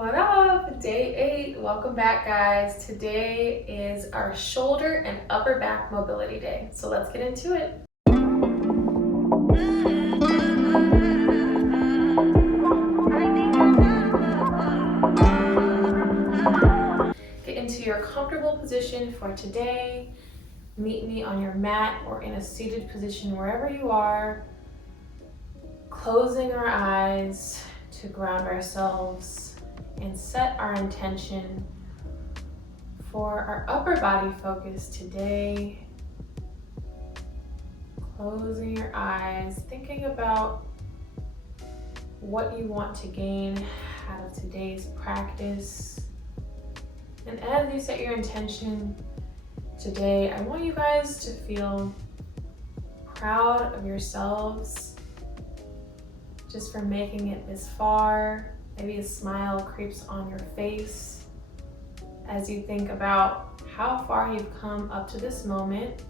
What up? Day 8. Welcome back, guys. Today is our shoulder and upper back mobility day. So let's get into it. Get into your comfortable position for today. Meet me on your mat or in a seated position wherever you are. Closing our eyes to ground ourselves and set our intention for our upper body focus today. Closing your eyes, thinking about what you want to gain out of today's practice. And as you set your intention today, I want you guys to feel proud of yourselves just for making it this far. Maybe a smile creeps on your face as you think about how far you've come up to this moment.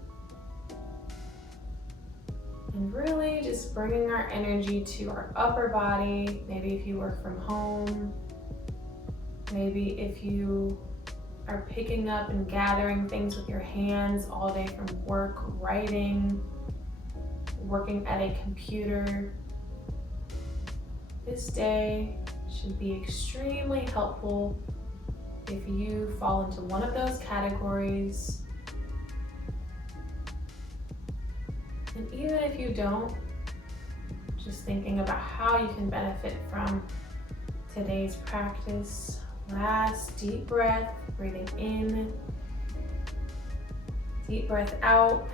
And really just bringing our energy to our upper body. Maybe if you work from home, maybe if you are picking up and gathering things with your hands all day from work, writing, working at a computer. This day should be extremely helpful if you fall into one of those categories. And even if you don't, just thinking about how you can benefit from today's practice. Last deep breath, breathing in, deep breath out,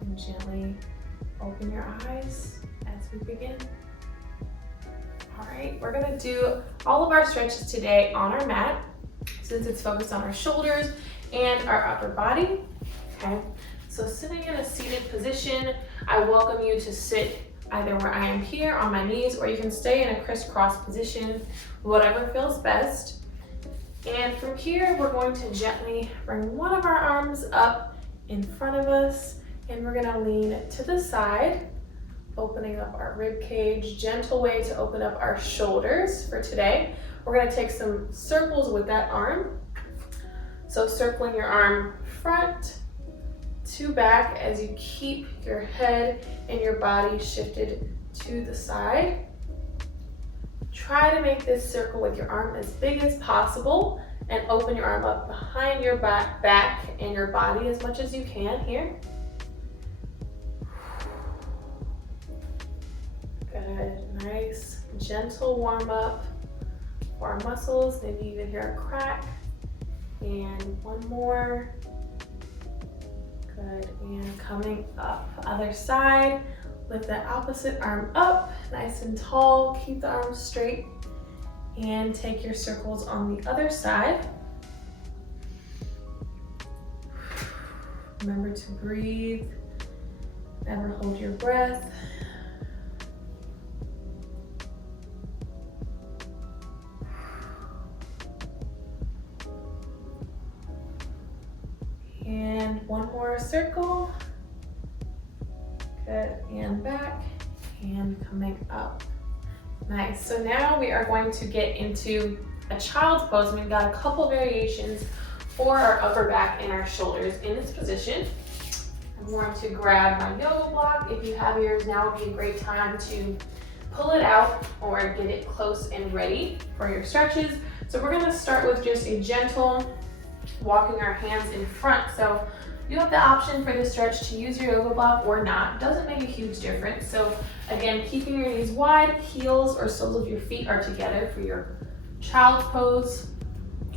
and gently open your eyes as we begin. All right, we're gonna do all of our stretches today on our mat since it's focused on our shoulders and our upper body. Okay, so sitting in a seated position, I welcome you to sit either where I am here on my knees, or you can stay in a crisscross position, whatever feels best. And from here, we're going to gently bring one of our arms up in front of us, and we're gonna lean to the side, opening up our rib cage. Gentle way to open up our shoulders for today. We're gonna take some circles with that arm. So circling your arm front to back as you keep your head and your body shifted to the side. Try to make this circle with your arm as big as possible and open your arm up behind your back and your body as much as you can here. Good, nice, gentle warm up for our muscles. Maybe even hear a crack. And one more. Good, and coming up, other side. Lift the opposite arm up, nice and tall. Keep the arms straight. And take your circles on the other side. Remember to breathe. Never hold your breath. And one more circle. Good, and back, and coming up. Nice, so now we are going to get into a child's pose, and we've got a couple variations for our upper back and our shoulders in this position. I'm going to grab my yoga block. If you have yours, now would be a great time to pull it out or get it close and ready for your stretches. So we're gonna start with just a gentle walking our hands in front. So you have the option for this stretch to use your yoga block or not. Doesn't make a huge difference. So again, keeping your knees wide, heels or soles of your feet are together for your child's pose.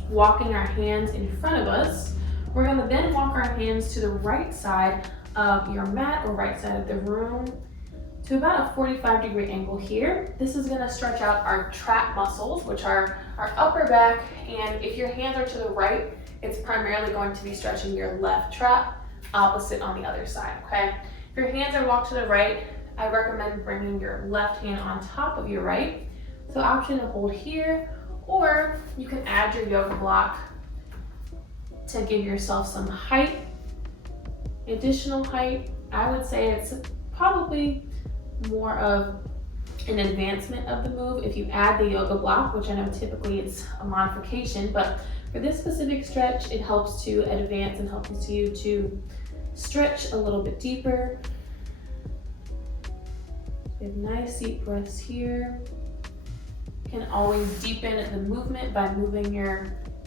Walking our hands in front of us. We're gonna then walk our hands to the right side of your mat or right side of the room to about a 45-degree angle here. This is gonna stretch out our trap muscles, which are our upper back. And if your hands are to the right, it's primarily going to be stretching your left trap, opposite on the other side, okay? If your hands are walked to the right, I recommend bringing your left hand on top of your right. So option to hold here, or you can add your yoga block to give yourself some height, additional height. I would say it's probably more of an advancement of the move. If you add the yoga block, which I know typically it's a modification, but for this specific stretch, it helps to advance and helps you to stretch a little bit deeper. Give nice deep breaths here. You can always deepen the movement by moving your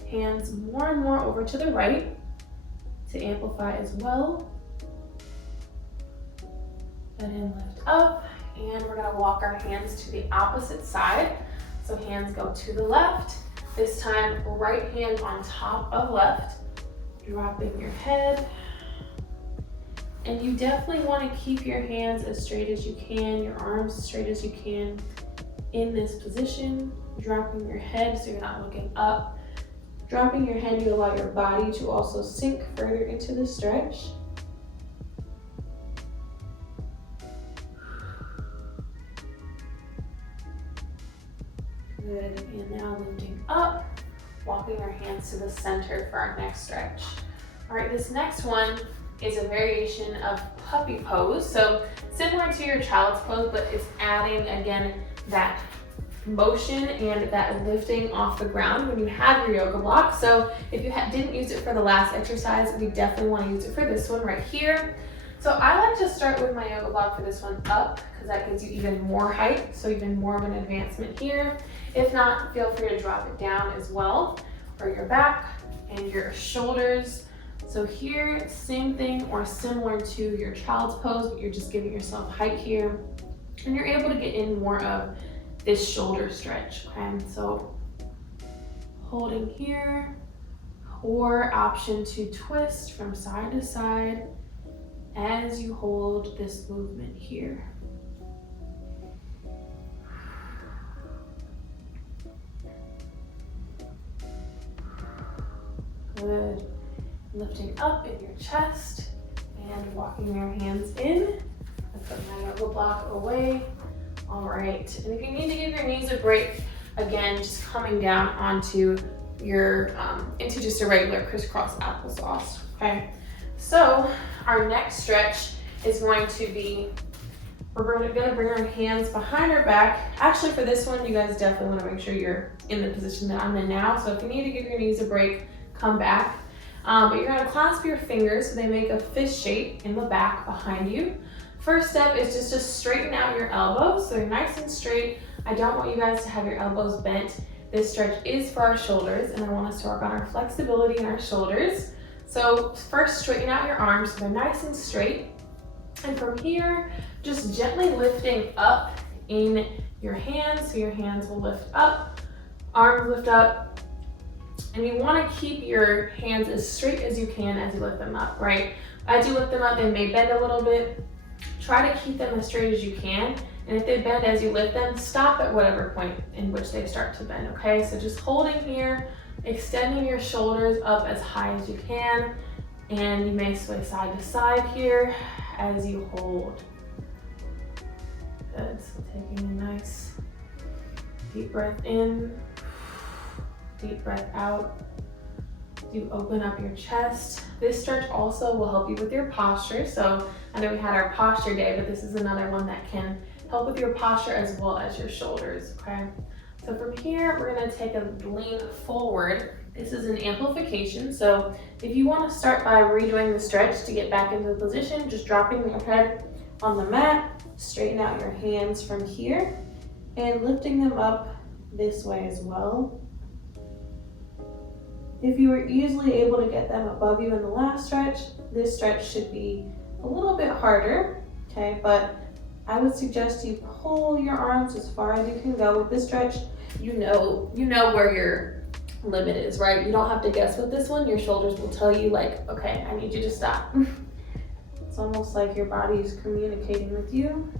hands more and more over to the right to amplify as well. And then lift up, and we're gonna walk our hands to the opposite side. So hands go to the left. This time, right hand on top of left, dropping your head. And you definitely wanna keep your hands as straight as you can, your arms as straight as you can in this position, dropping your head so you're not looking up. Dropping your head, you allow your body to also sink further into the stretch. Good, and now lifting up, walking our hands to the center for our next stretch. All right, this next one is a variation of puppy pose. So similar to your child's pose, but it's adding, again, that motion and that lifting off the ground when you have your yoga block. So if you didn't use it for the last exercise, we definitely want to use it for this one right here. So I like to start with my yoga block for this one up, because that gives you even more height, so even more of an advancement here. If not, feel free to drop it down as well for your back and your shoulders. So here, same thing or similar to your child's pose, but you're just giving yourself height here, and you're able to get in more of this shoulder stretch, okay? So holding here, or option to twist from side to side as you hold this movement here. Good. Lifting up in your chest and walking your hands in. I put my yoga block away. All right, and if you need to give your knees a break, again, just coming down onto your, into just a regular crisscross applesauce, okay? So our next stretch is going to be, we're gonna bring our hands behind our back. Actually, for this one, you guys definitely wanna make sure you're in the position that I'm in now. So if you need to give your knees a break, come back. But you're gonna clasp your fingers so they make a fist shape in the back behind you. First step is just to straighten out your elbows, so you're nice and straight. I don't want you guys to have your elbows bent. This stretch is for our shoulders, and I want us to work on our flexibility in our shoulders. So first, straighten out your arms so they're nice and straight. And from here, just gently lifting up in your hands, so your hands will lift up, arms lift up, and you want to keep your hands as straight as you can as you lift them up, right? As you lift them up, they may bend a little bit. Try to keep them as straight as you can, and if they bend as you lift them, stop at whatever point in which they start to bend, okay? So just holding here, extending your shoulders up as high as you can, and you may sway side to side here as you hold. Good, so taking a nice deep breath in, deep breath out. You open up your chest. This stretch also will help you with your posture. So I know we had our posture day, but this is another one that can help with your posture as well as your shoulders, okay? So from here, we're gonna take a lean forward. This is an amplification. So if you wanna start by redoing the stretch to get back into the position, just dropping your head on the mat, straighten out your hands from here, and lifting them up this way as well. If you were easily able to get them above you in the last stretch, this stretch should be a little bit harder, okay? But I would suggest you pull your arms as far as you can go with this stretch. You know where your limit is, right? You don't have to guess with this one. Your shoulders will tell you like, okay, I need you to stop. It's almost like your body is communicating with you.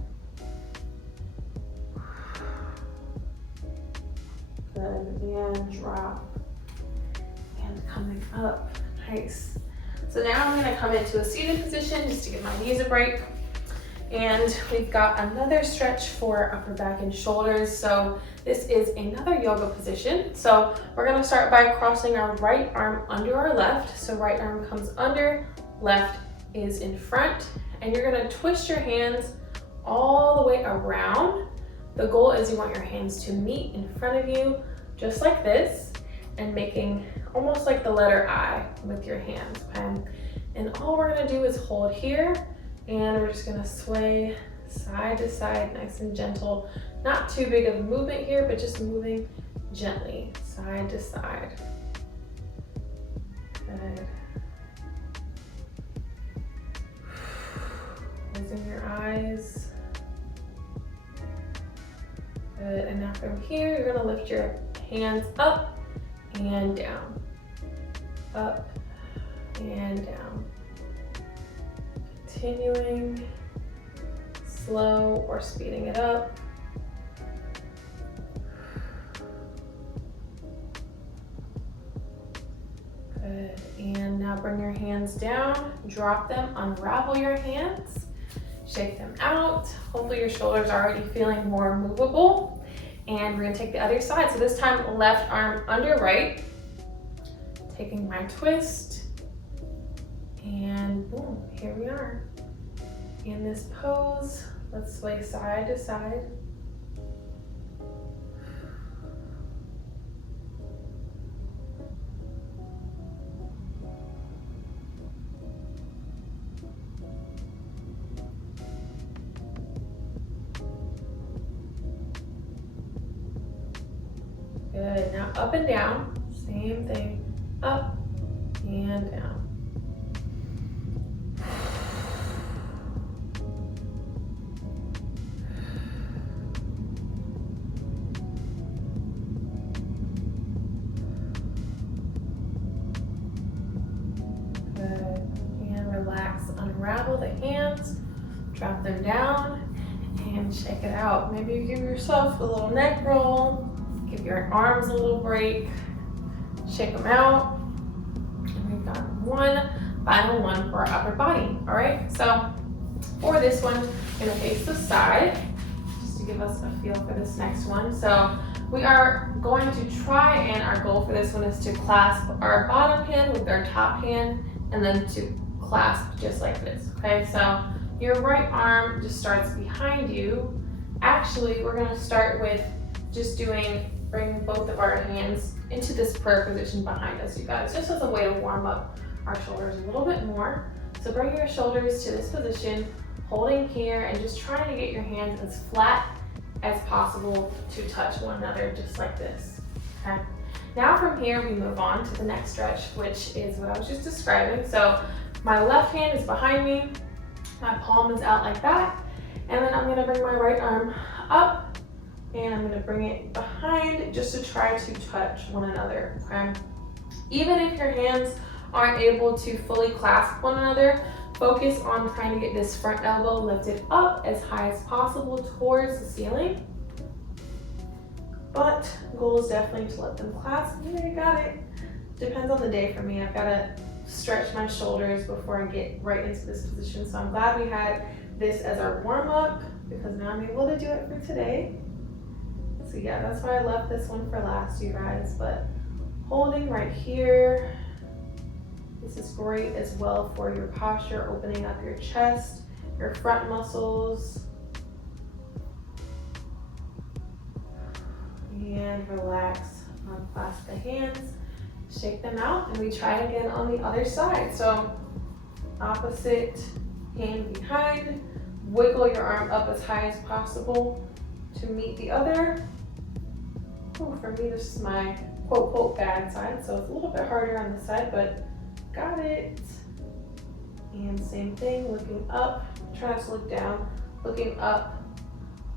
Good, and drop. And coming up, nice. So now I'm gonna come into a seated position just to give my knees a break. And we've got another stretch for upper back and shoulders. So this is another yoga position. So we're gonna start by crossing our right arm under our left. So right arm comes under, left is in front. And you're gonna twist your hands all the way around The goal is you want your hands to meet in front of you, just like this, and making almost like the letter I with your hands, okay? And all we're gonna do is hold here, and we're just gonna sway side to side, nice and gentle. Not too big of a movement here, but just moving gently, side to side. Good. Closing your eyes. Good, and now from here, you're gonna lift your hands up and down. Up and down. Continuing, slow or speeding it up. Good, and now bring your hands down, drop them, unravel your hands, shake them out. Hopefully your shoulders are already feeling more movable. And we're gonna take the other side. So this time, left arm under right, taking my twist, and boom, here we are. In this pose, let's sway side to side. Good, now up and down, same thing, up and down. Good, and relax, unravel the hands, drop them down, and shake it out. Maybe you give yourself a little neck roll. Give your arms a little break, shake them out, and we've got one final one for our upper body, all right? So for this one, we're gonna face the side, just to give us a feel for this next one. So we are going to try, and our goal for this one is to clasp our bottom hand with our top hand, and then to clasp just like this, okay? So your right arm just starts behind you. Actually, we're gonna start with just bring both of our hands into this prayer position behind us, you guys, just as a way to warm up our shoulders a little bit more. So bring your shoulders to this position, holding here, and just trying to get your hands as flat as possible to touch one another, just like this, okay? Now from here, we move on to the next stretch, which is what I was just describing. So my left hand is behind me, my palm is out like that, and then I'm gonna bring my right arm up, and I'm gonna bring it behind just to try to touch one another, okay? Even if your hands aren't able to fully clasp one another, focus on trying to get this front elbow lifted up as high as possible towards the ceiling. But the goal is definitely to let them clasp. Yeah, you got it. Depends on the day for me. I've gotta stretch my shoulders before I get right into this position. So I'm glad we had this as our warm up, because now I'm able to do it for today. So yeah, that's why I left this one for last, you guys, but holding right here. This is great as well for your posture, opening up your chest, your front muscles. And relax, unclasp the hands, shake them out, and we try again on the other side. So opposite hand behind, wiggle your arm up as high as possible to meet the other. Ooh, for me, this is my quote, quote, bad side, so it's a little bit harder on this side, but got it. And same thing, looking up, try not to look down, looking up,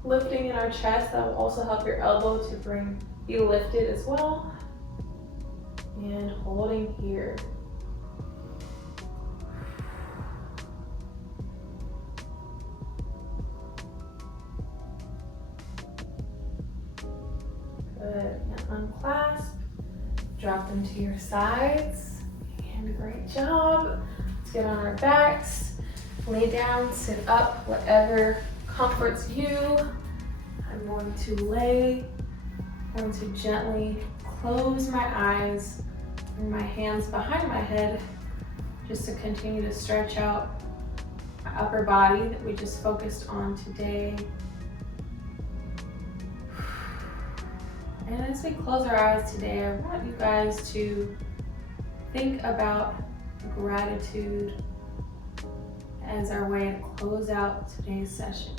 lifting in our chest. That will also help your elbow to bring you lifted as well. And holding here. Good, now unclasp, drop them to your sides, and great job. Let's get on our backs, lay down, sit up, whatever comforts you. I'm going to lay, I'm going to gently close my eyes, bring my hands behind my head, just to continue to stretch out my upper body that we just focused on today. And as we close our eyes today, I want you guys to think about gratitude as our way to close out today's session.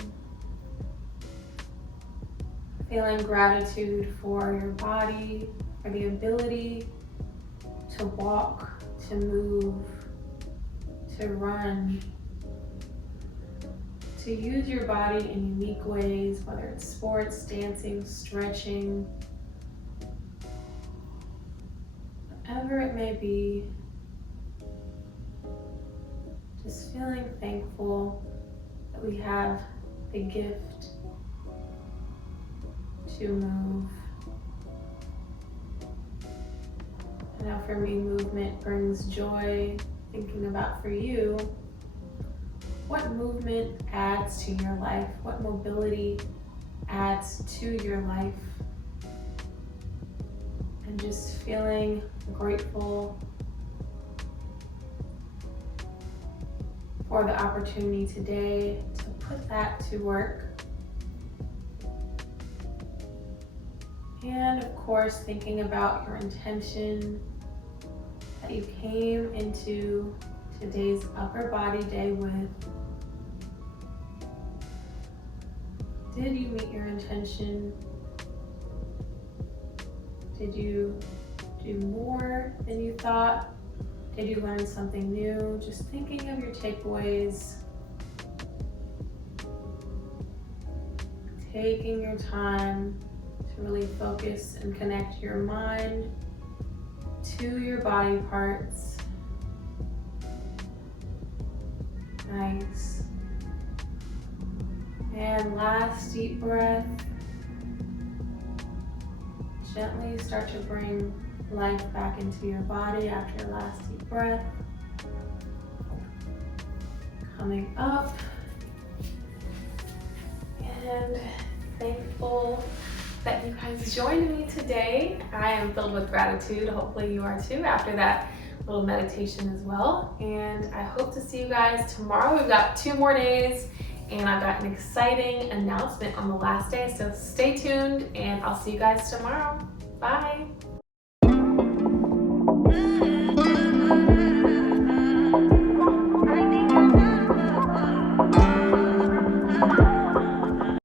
Feeling gratitude for your body, for the ability to walk, to move, to run, to use your body in unique ways, whether it's sports, dancing, stretching, whatever it may be. Just feeling thankful that we have the gift to move. And now for me, movement brings joy. Thinking about for you, what movement adds to your life? What mobility adds to your life? And just feeling grateful for the opportunity today to put that to work. And of course, thinking about your intention that you came into today's upper body day with. Did you meet your intention? Did you do more than you thought? Did you learn something new? Just thinking of your takeaways. Taking your time to really focus and connect your mind to your body parts. Nice. And last deep breath. Gently start to bring life back into your body after your last deep breath. Coming up. And thankful that you guys joined me today. I am filled with gratitude. Hopefully you are too after that little meditation as well. And I hope to see you guys tomorrow. We've got 2 more days and I've got an exciting announcement on the last day. So stay tuned and I'll see you guys tomorrow. Bye.